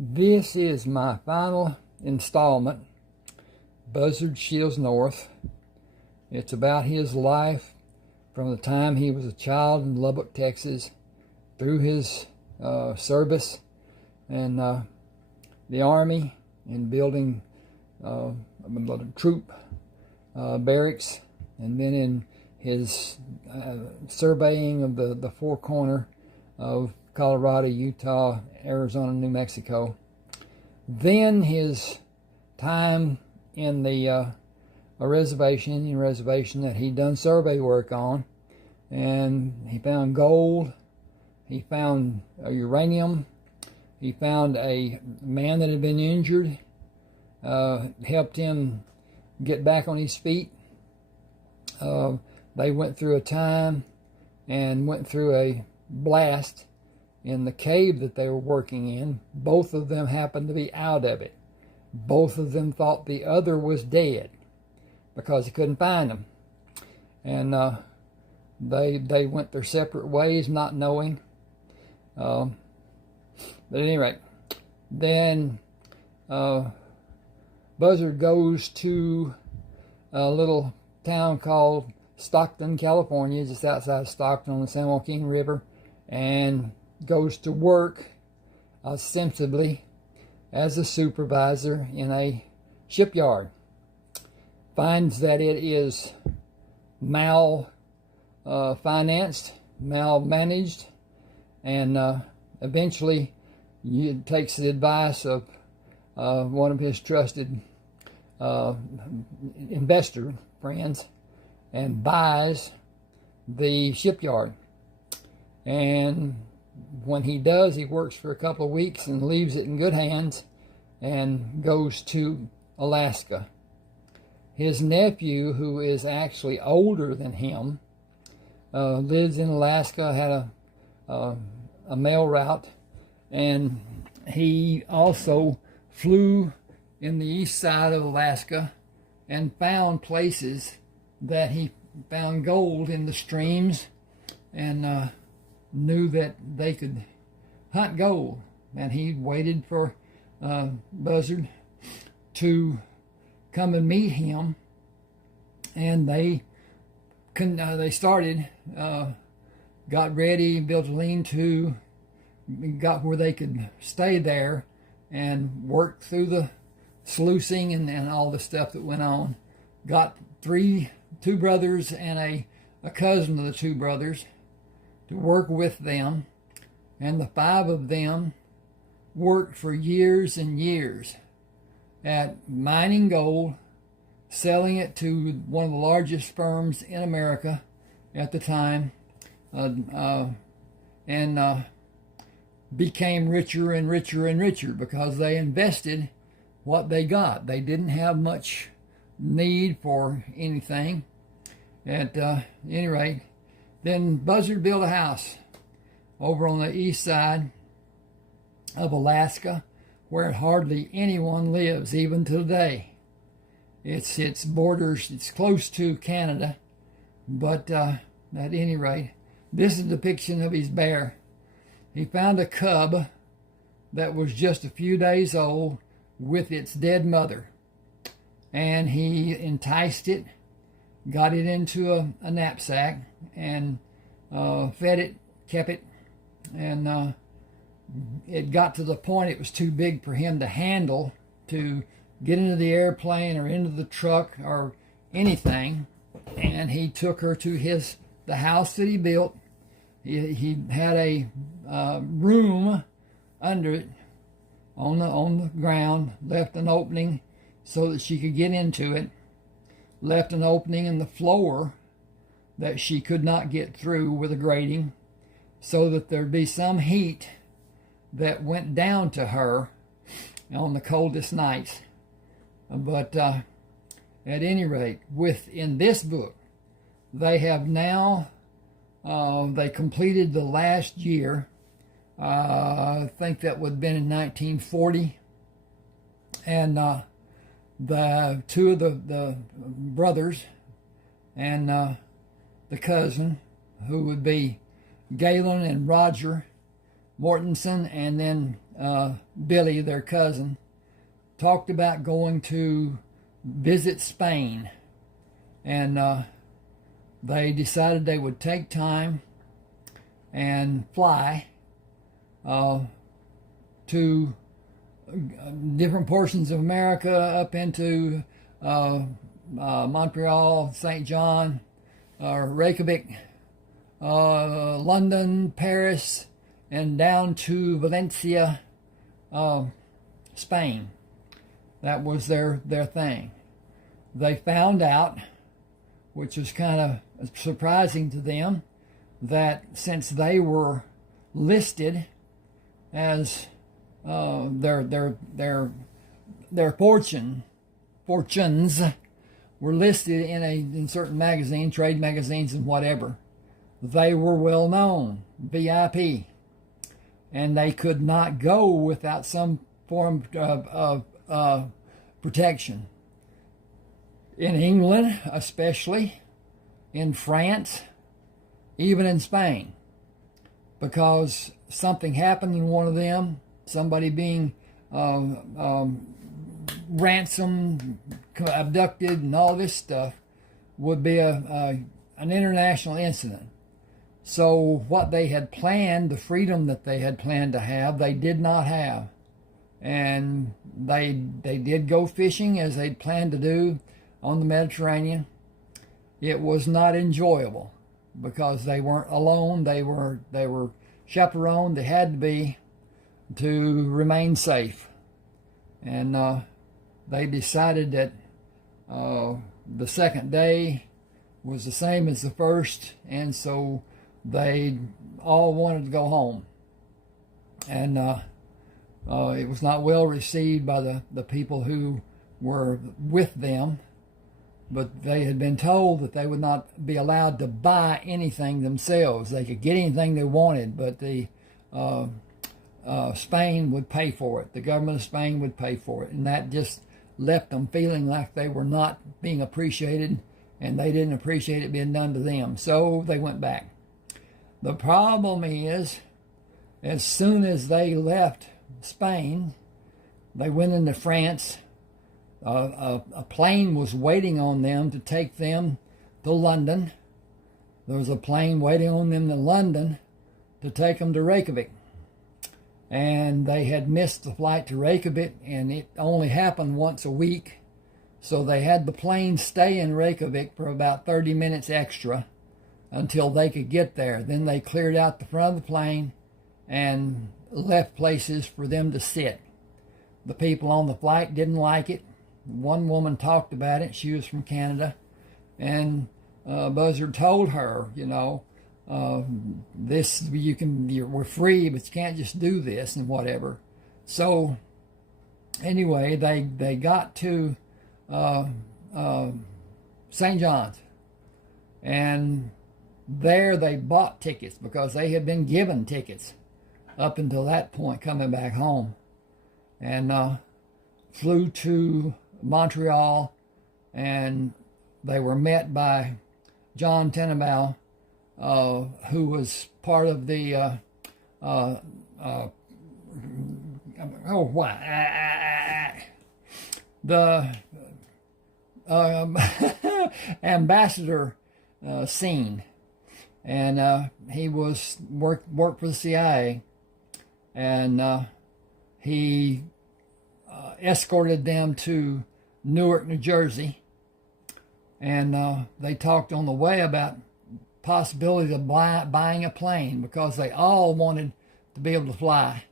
This is my final installment, Buzzard Shields North. It's about his life from the time he was a child in Lubbock, Texas, through his service and the Army, and building troop barracks, and then in his surveying of the four corner of Colorado, Utah, Arizona, New Mexico. Then his time in the a Indian reservation that he'd done survey work on, and he found gold, he found uranium, he found a man that had been injured, helped him get back on his feet. They went through a time and went through a blast in the cave that they were working in. Both of them happened to be out of it. Both of them thought the other was dead because he couldn't find them. And they went their separate ways, not knowing. But at any rate, then Buzzard goes to a little town called Stockton, California, just outside of Stockton on the San Joaquin River, and goes to work ostensibly as a supervisor in a shipyard. Finds that it is financed, mal-managed, and eventually takes the advice of one of his trusted investor friends and buys the shipyard. And when he does, he works for a couple of weeks and leaves it in good hands and goes to Alaska. His nephew, who is actually older than him, lives in Alaska, had a mail route, and he also flew in the east side of Alaska and found places that he found gold in the streams, and knew that they could hunt gold. And he waited for Buzzard to come and meet him, and they started, got ready, built a lean-to, got where they could stay there and work through the sluicing and all the stuff that went on. Got two brothers and a cousin of the two brothers to work with them, and the five of them worked for years and years at mining gold, selling it to one of the largest firms in America at the time, and became richer and richer and richer because they invested what they got. They didn't have much need for anything. At any rate, then Buzzard built a house over on the east side of Alaska, where hardly anyone lives even today. It's borders, it's close to Canada, but at any rate, this is a depiction of his bear. He found a cub that was just a few days old with its dead mother, and he enticed it, got it into a knapsack, and fed it, kept it, and it got to the point it was too big for him to handle, to get into the airplane or into the truck or anything, and he took her to the house that he built. He had a room under it on the ground, left an opening so that she could get into it, left an opening in the floor that she could not get through with a grating, so that there'd be some heat that went down to her on the coldest nights. But at any rate, within this book, they have now, they completed the last year. I think that would have been in 1940. And the two of the brothers and the cousin, who would be Galen and Roger Mortensen, and then Billy, their cousin, talked about going to visit Spain. And they decided they would take time and fly to different portions of America, up into Montreal, St. John, Reykjavik, London, Paris, and down to Valencia, Spain. That was their thing. They found out, which was kind of surprising to them, that since they were listed as their fortunes were listed in certain magazines, trade magazines and whatever, they were well known, VIP, and they could not go without some form of protection. In England, especially, in France, even in Spain, because something happened in one of them, somebody being ransomed, abducted, and all this stuff, would be an international incident. So what they had planned, the freedom that they had planned to have, they did not have. And they did go fishing as they'd planned to do on the Mediterranean. It was not enjoyable because they weren't alone. They were chaperoned. They had to be, to remain safe. And they decided that the second day was the same as the first, and so they all wanted to go home. And it was not well received by the people who were with them, but they had been told that they would not be allowed to buy anything themselves. They could get anything they wanted, but Spain would pay for it. The government of Spain would pay for it, and that just left them feeling like they were not being appreciated, and they didn't appreciate it being done to them. So they went back. The problem is, as soon as they left Spain, they went into France. A plane was waiting on them to take them to London. There was a plane waiting on them in London to take them to Reykjavik. And they had missed the flight to Reykjavik, and it only happened once a week. So they had the plane stay in Reykjavik for about 30 minutes extra until they could get there. Then they cleared out the front of the plane and left places for them to sit. The people on the flight didn't like it. One woman talked about it. She was from Canada, and Buzzard told her, this we're free, but you can't just do this and whatever. So anyway, they got to St. John's, and there they bought tickets because they had been given tickets up until that point coming back home, and flew to Montreal, and they were met by John Tenenbaum, who was part of the ambassador scene, and he was worked for the CIA, and he escorted them to Newark, New Jersey, and they talked on the way about possibility of buying a plane because they all wanted to be able to fly.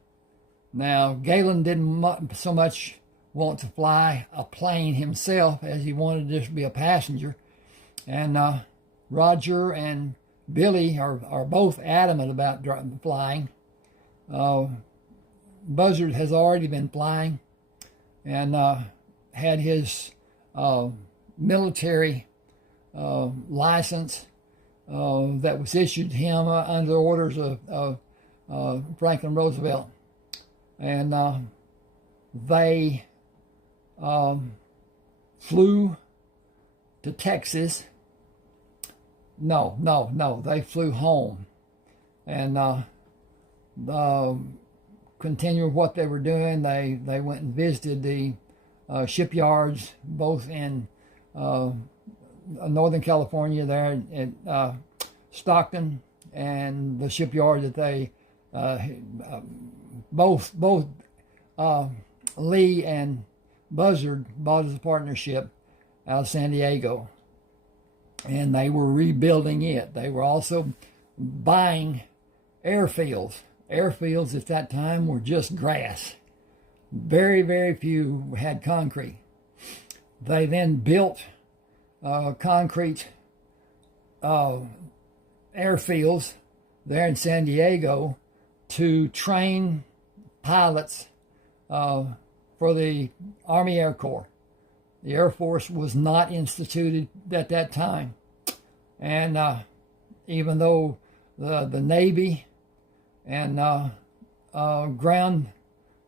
Now, Galen didn't so much want to fly a plane himself as he wanted to just be a passenger, and Roger and Billy are both adamant about flying. Buzzard has already been flying and had his military license that was issued to him under the orders of Franklin Roosevelt. And they flew to Texas. No, they flew home. And continue what they were doing. They went and visited the shipyards, both in Northern California, there at Stockton, and the shipyard that they both Lee and Buzzard bought as a partnership out of San Diego, and they were rebuilding it. They were also buying airfields. Airfields at that time were just grass. Very, very few had concrete. They then built concrete airfields there in San Diego to train pilots for the Army Air Corps. The Air Force was not instituted at that time. And even though the Navy and ground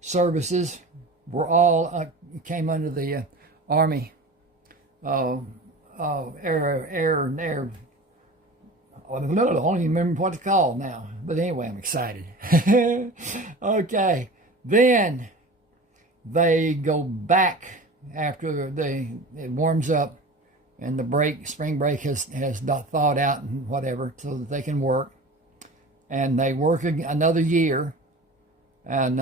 services were all came under the Army air. I don't even remember what it's called now. But anyway, I'm excited. Okay, then they go back after it warms up and the spring break has thawed out and whatever, so that they can work. And they work another year, and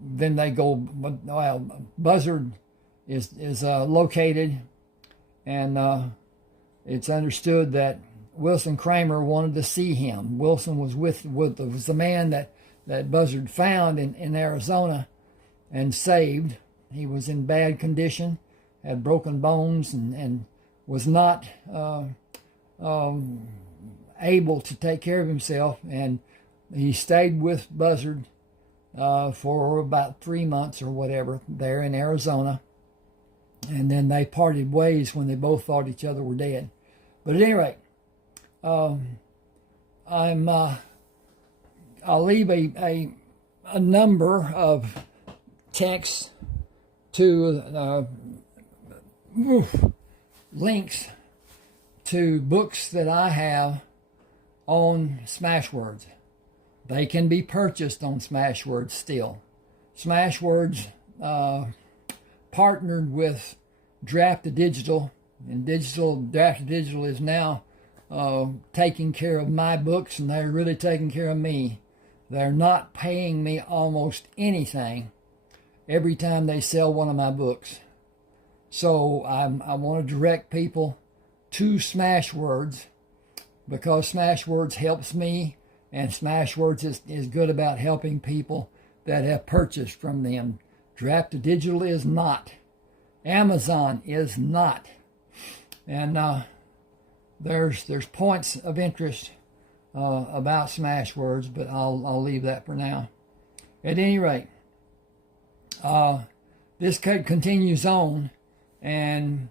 then they go. Well, Buzzard is located, and it's understood that Wilson Kramer wanted to see him. Wilson was was the man that Buzzard found in Arizona and saved. He was in bad condition, had broken bones, and was not able to take care of himself. And he stayed with Buzzard for about 3 months or whatever there in Arizona. And then they parted ways when they both thought each other were dead. But at any rate, I'll leave a number of texts to links to books that I have on Smashwords. They can be purchased on Smashwords still. Smashwords partnered with Draft2Digital, and Draft2Digital is now taking care of my books, and they're really taking care of me. They're not paying me almost anything every time they sell one of my books. So I want to direct people to Smashwords, because Smashwords helps me, and Smashwords is good about helping people that have purchased from them. Draft2Digital is not. Amazon is not. And there's points of interest about Smashwords, but I'll leave that for now. At any rate, this continues on, and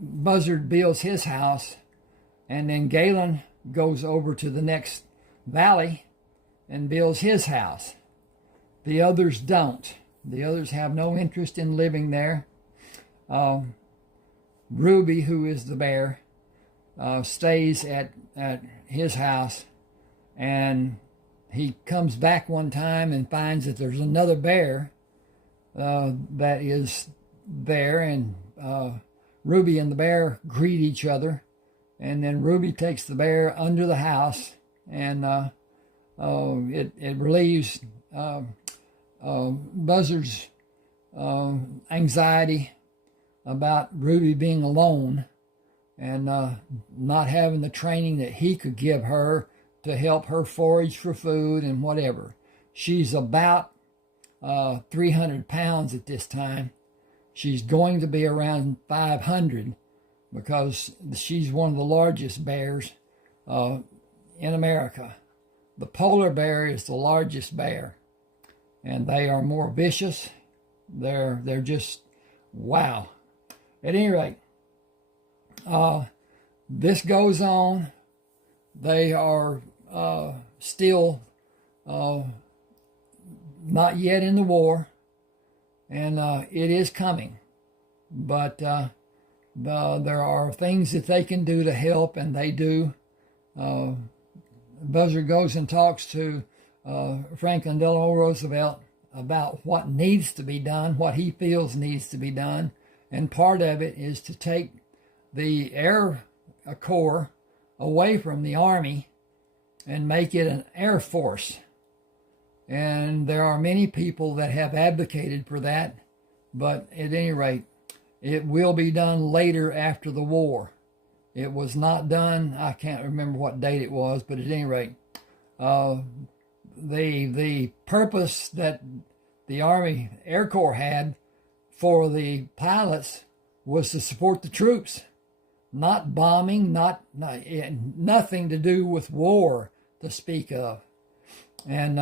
Buzzard builds his house, and then Galen goes over to the next valley and builds his house. The others don't. The others have no interest in living there. Ruby, who is the bear, stays at his house, and he comes back one time and finds that there's another bear that is there, and Ruby and the bear greet each other, and then Ruby takes the bear under the house, and it relieves Buzzard's anxiety about Ruby being alone and not having the training that he could give her to help her forage for food and whatever. She's about 300 pounds at this time. She's going to be around 500 because she's one of the largest bears in America. The polar bear is the largest bear, and they are more vicious. They're just wow. At any rate, this goes on. They are still not yet in the war, and it is coming. But there are things that they can do to help, and they do. Buzzard goes and talks to Franklin Delano Roosevelt about what needs to be done, what he feels needs to be done. And part of it is to take the Air Corps away from the Army and make it an Air Force. And there are many people that have advocated for that, but at any rate, it will be done later after the war. It was not done, I can't remember what date it was, but at any rate, the purpose that the Army Air Corps had for the pilots was to support the troops, not bombing, nothing to do with war to speak of. And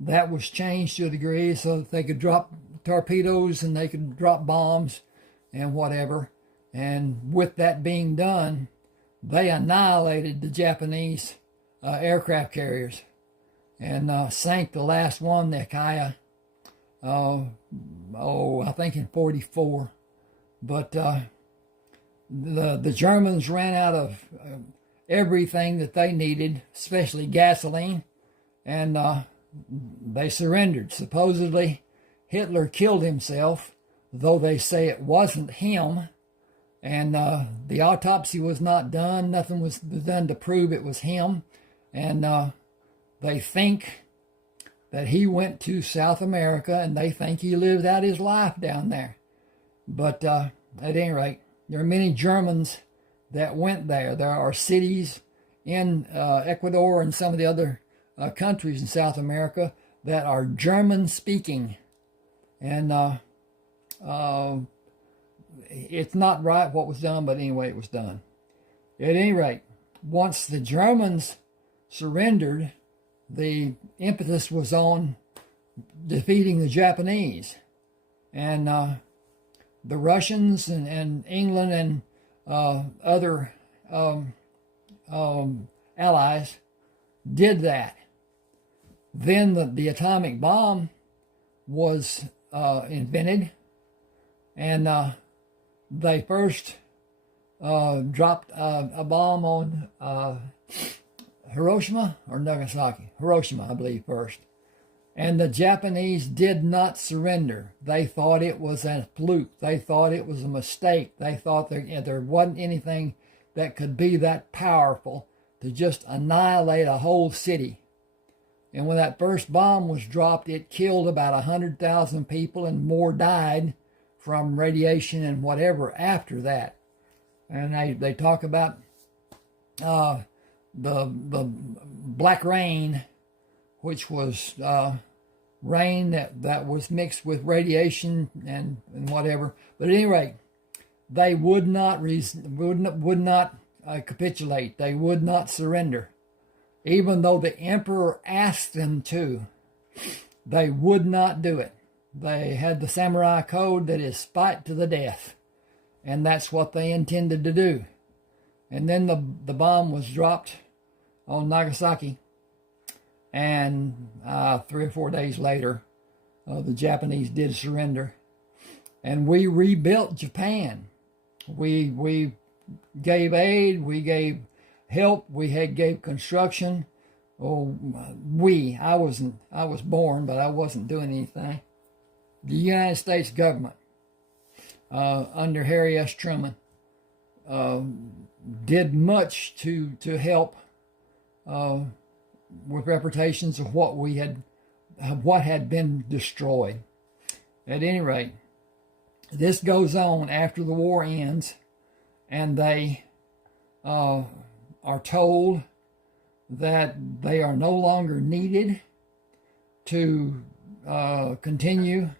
that was changed to a degree so that they could drop torpedoes and they could drop bombs and whatever. And with that being done, they annihilated the Japanese aircraft carriers and sank the last one, the Akaya, I think in 44. But the Germans ran out of everything that they needed, especially gasoline, and they surrendered. Supposedly, Hitler killed himself, though they say it wasn't him. And the autopsy was not done. Nothing was done to prove it was him. And they think that he went to South America, and they think he lived out his life down there. But at any rate, there are many Germans that went there. There are cities in Ecuador and some of the other countries in South America that are German-speaking. And it's not right what was done, but anyway, it was done. At any rate, once the Germans surrendered, the impetus was on defeating the Japanese. And the Russians and England and other allies did that. Then the atomic bomb was invented, and they first dropped a bomb on Hiroshima or Nagasaki? Hiroshima, I believe, first. And the Japanese did not surrender. They thought it was a fluke. They thought it was a mistake. They thought there wasn't anything that could be that powerful to just annihilate a whole city. And when that first bomb was dropped, it killed about 100,000 people, and more died from radiation and whatever after that. And they talk about the black rain, which was rain that was mixed with radiation and whatever. But at any rate, they would not capitulate. They would not surrender. Even though the emperor asked them to, they would not do it. They had the samurai code that is fight to the death. And that's what they intended to do. And then the bomb was dropped on Nagasaki. And 3 or 4 days later, the Japanese did surrender. And we rebuilt Japan. We gave aid, we gave help, gave construction. I was born, but I wasn't doing anything. The United States government, under Harry S. Truman, did much to help with reputations of what had been destroyed. At any rate, this goes on after the war ends, and they are told that they are no longer needed to continue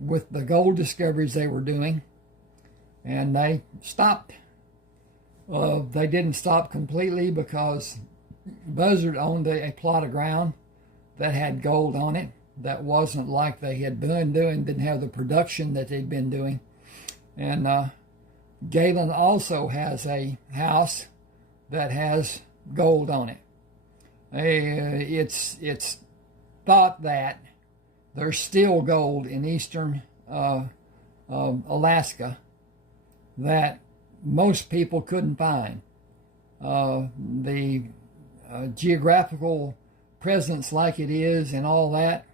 with the gold discoveries they were doing, and they stopped. They didn't stop completely because Buzzard owned a plot of ground that had gold on it that wasn't like they had been doing, didn't have the production that they'd been doing. And Galen also has a house that has gold on it. It's thought that there's still gold in eastern Alaska that most people couldn't find. The geographical presence like it is and all that,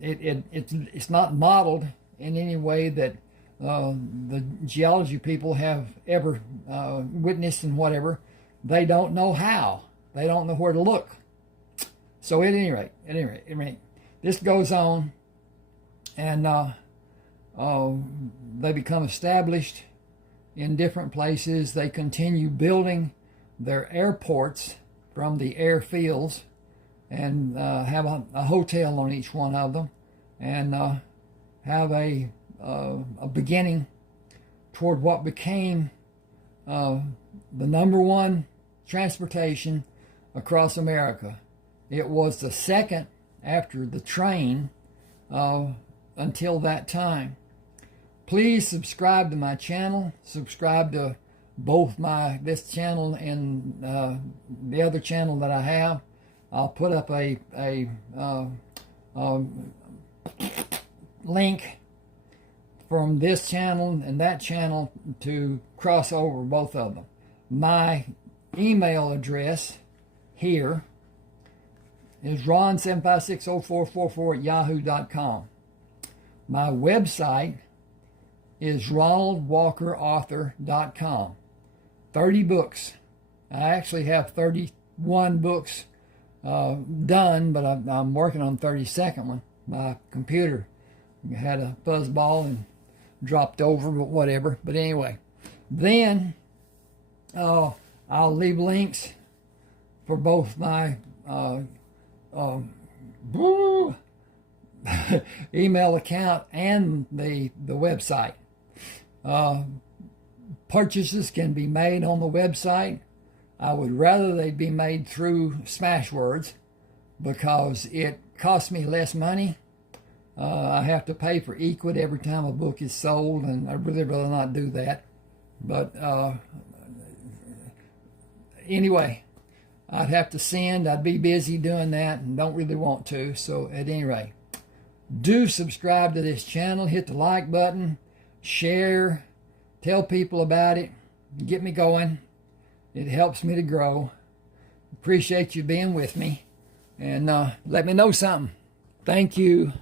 it's not modeled in any way that the geology people have ever witnessed and whatever. They don't know how. They don't know where to look. So at any rate, this goes on, and they become established in different places. They continue building their airports from the airfields, and have a hotel on each one of them, and have a beginning toward what became the #1 transportation across America. It was the second after the train until that time. Please subscribe to my channel. Subscribe to both this channel and the other channel that I have. I'll put up a link from this channel and that channel to cross over both of them. My email address here is ron7560444@yahoo.com. My website is ronaldwalkerauthor.com. 30 books. I actually have 31 books done, but I'm working on 32nd one. My computer had a fuzzball and dropped over, but whatever. But anyway, then I'll leave links for both my email account and the website. Purchases can be made on the website. I would rather they be made through Smashwords because it costs me less money. I have to pay for equity every time a book is sold, and I'd really rather not do that. But anyway, I'd have to send. I'd be busy doing that and don't really want to. So at any rate, do subscribe to this channel. Hit the like button. Share. Tell people about it. Get me going. It helps me to grow. Appreciate you being with me. And let me know something. Thank you.